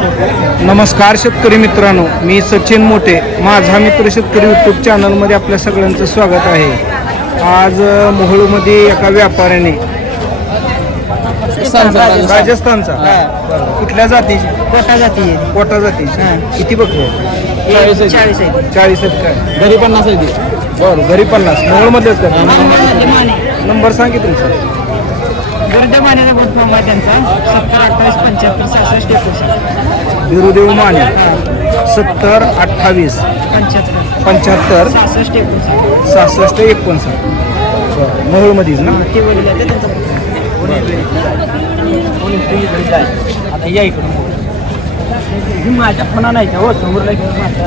नमस्कार शेतकरी मित्रांनो मी सचिन मोठे. माझा मित्र शेतकरी यूट्यूब चॅनलमध्ये आपल्या सगळ्यांचं स्वागत आहे. आज मोहोळमध्ये एका व्यापाऱ्याने राजस्थानचा. कुठल्या जातीची? कोटा जाती आहे. कोटा जातीची. हां. किती बकरी आहेत? चाळीस आहे चाळीस आहे चाळीस आहेत काय? घरी पन्नास आहे ती बरं घरी पन्नास. मोहोळमध्येच का? नंबर सांग की गुरुदेव मानेचा बहुत फॉर्म आहे त्यांचा सत्तर अठ्ठावीस पंच्याहत्तर सहासष्ट एकोणसाठ. बिरुदेव माने सत्तर अठ्ठावीस पंच्याहत्तर. पंच्याहत्तर सहासष्ट एकोणसाठ. सहासष्ट एकोणसाठ. बरं मोहोळमध्येच ना? ते बोलले जाते त्यांचा. आता या इकडून ही माझ्या फोना नाही का? हो समोरला घेऊन माझ्या.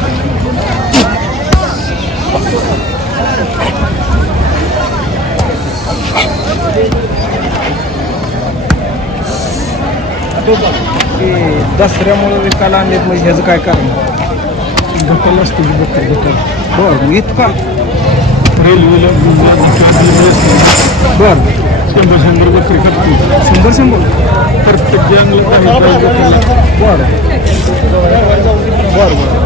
ते दसऱ्यामुळे विकायला आणले म्हणजे ह्याचं काय कारण? बकल असते की बकल बकल बरं इतका रेल्वेला बरं. शंभर शंभर बकरी खपते शंभर शंभर? प्रत्येक बकरीला. बरं. बरं बरं.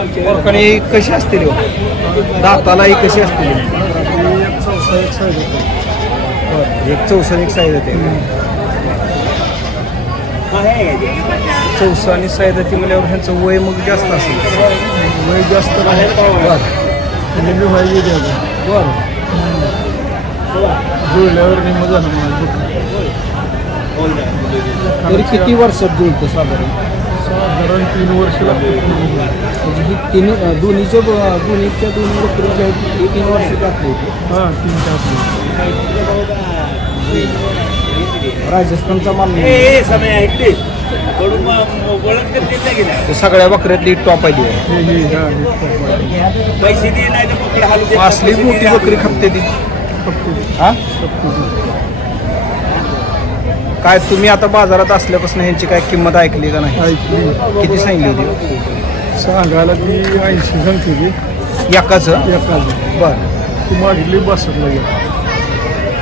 आणि कशी असतील हो? दाताला ही कशी असतील एक चौसा एक साईड होते. बरं एक चौसा एक साईज येते चौसा आणि साईज येते म्हणल्यावर ह्यांचं वय मग जास्त असेल वय जास्त नाही बरं नेहमी व्हायची द्यायला बरं जुळल्यावर निम्म झालं मला बकरी. तरी किती वर्षात जुळतं साधारण साधारण तीन वर्ष लागते म्हणजे ही तिन्ही दोन्हीच्या ब- दोन्हीच्या दोन बकरी ज्या आहेत ती तीन आपली होती? हां तीन टाकले राजस्थानचा माल नाही. ते सगळ्या बकऱ्यातली टॉप आहे. ती. हे हे हा, हे मग असली मोठी बकरी खपते ती. खपते हा? खपते काय तुम्ही आता बाजारात असल्यापासून ह्यांची काय किंमत ऐकली का नाही? ऐकली. किती सांगितली होती सांगायला ती ऐंशी सांगते ती. एकाचं? एकाच. बरं. ती मागितली गेली.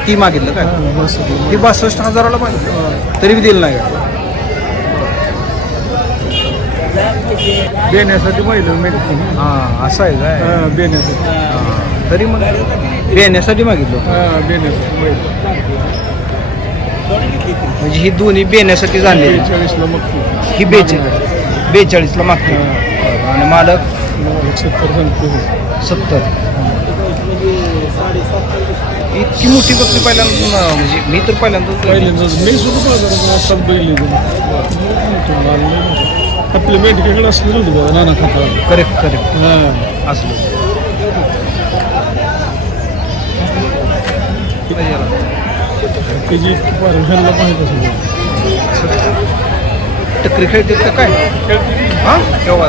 ती मागितलं काय? हां बासष्टला ती बासष्ट हजाराला पाहिजे तरी बी दिलं नाही का? देण्यासाठी महिला मिळते हां असं आहे काय? हां देण्यासाठी. तरी मग बेण्यासाठी मागितलं. हां देण्यासाठी महिला म्हणजे ही दोन्ही बेण्यासाठी झाली बेचाळीसला मग ती. ही बेचाळीस बेचाळीसला मागते. आणि मालक? मला सत्तर सांगते सत्तर. इतकी मोठी बकरी पहिल्यांदा म्हणजे मी तर पहिल्यांदा मी सुद्धा बाजारात असतात बैल आपल्या मेडिकेकडे असलेलं होतं बघा नाना खाता करेक्ट करेक्ट हां. असलं. त्याची ह्यांना पाहिजे असेल. टक्री खेळते तर काय? हां? केव्हा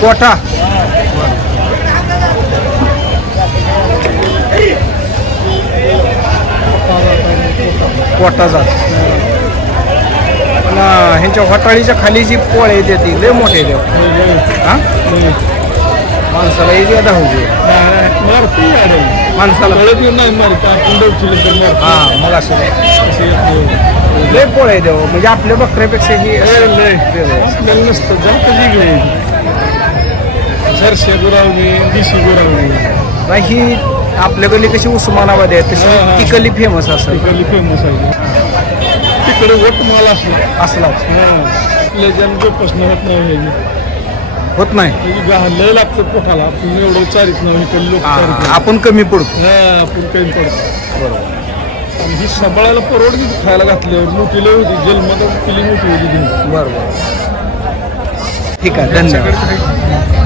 कोठा कोटा जात. ह्यांच्या होटाळीच्या खाली जी पोळ येते ती लय मोठे देव. हा? माणसाला होऊ मारते यार. माणसाला. हा मग असं. असं. लय पोळ आहे देव म्हणजे आपल्या बकऱ्यापेक्षा ही नसतं जात वेगळे जरशे गुरावणी दिशी गुरावणी. नाही ही आपल्या गली कशी उस्मानाबाद आहे तशी. ती गली फेमस तिकडली फेमस आहे. तिकडे वट माल असला. असलाच. आपल्या जनतेपासून होत नाही. होत नाही. म्हणजे लय लागतं पोटाला. आपण एवढं चारित नाही इकडे लोक चारित नाही. आपण कमी पडतो हा आपण काही पडतो आणि ही सांभाळायला परवडली ती खायला घातल्यावर. मोठी लय होती. जन्मत केली मोठी होती ती. बरं बरं ठीक आहे धन्यवाद.